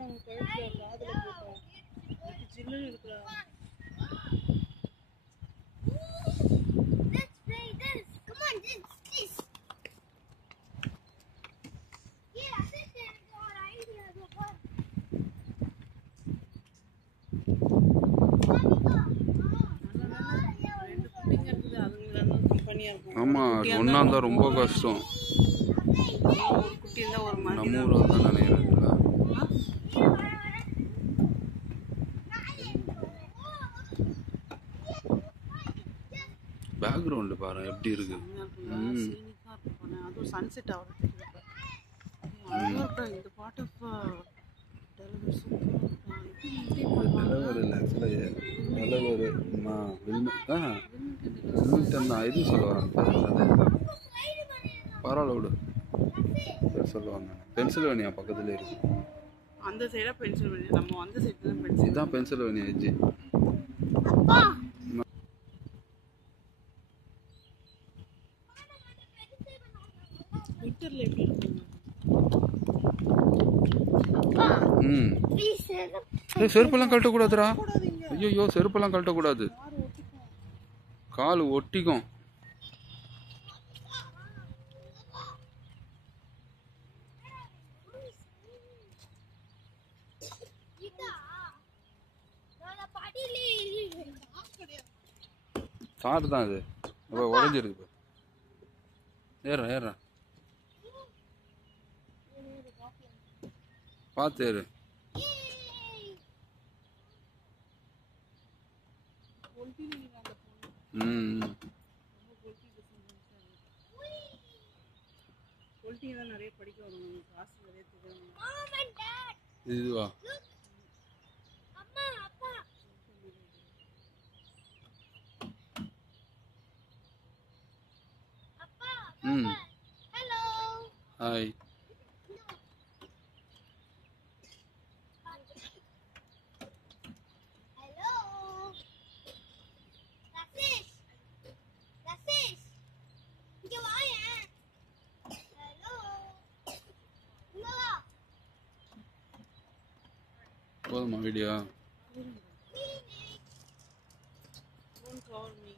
நம்ம கழுத்துல காதுல போட்டோம். ஜில்லுன்னு இருக்குடா. Let's play this. Come on, this. Yeah, this is our idea. ஆமா ஒன்னா இருந்தா ரொம்ப கஷ்டம். குட்டி இருந்தா ஒரு மாதிரி நம்ம ஊர்ல தான் நினைக்கிறேன்ல. பேக்ரவுண்ட் பாரு எப்படி இருக்கு. அதுவும் சன்செட் ஆகுது. இந்த பாட்டு இது சொல்லுவாங்க பரவாயில்ல விடு சொல்லுவாங்க. பென்சில்வேனியா பக்கத்துல இருக்கு. அந்த சைடா பென்சில்வேனியா, நம்ம அந்த சைடு தான் பென்சில். இதான் பென்சில்வேனியா எட்ஜ். வின்டர்ல எப்படி இருக்கும்? செருப்பெல்லாம் கழட்டக்கூடாதுடா. ஐயோ செருப்பெல்லாம் கழட்டக்கூடாது, கால் ஒட்டிக்கும். காடு தான் இது உடஞ்சிருக்கு. ஏறா பார்த்து ஏறு. நிறைய படிக்க வரும், காசு நிறைய இதுவா ஹாய். போதுமா வீடியோ? Don't call me.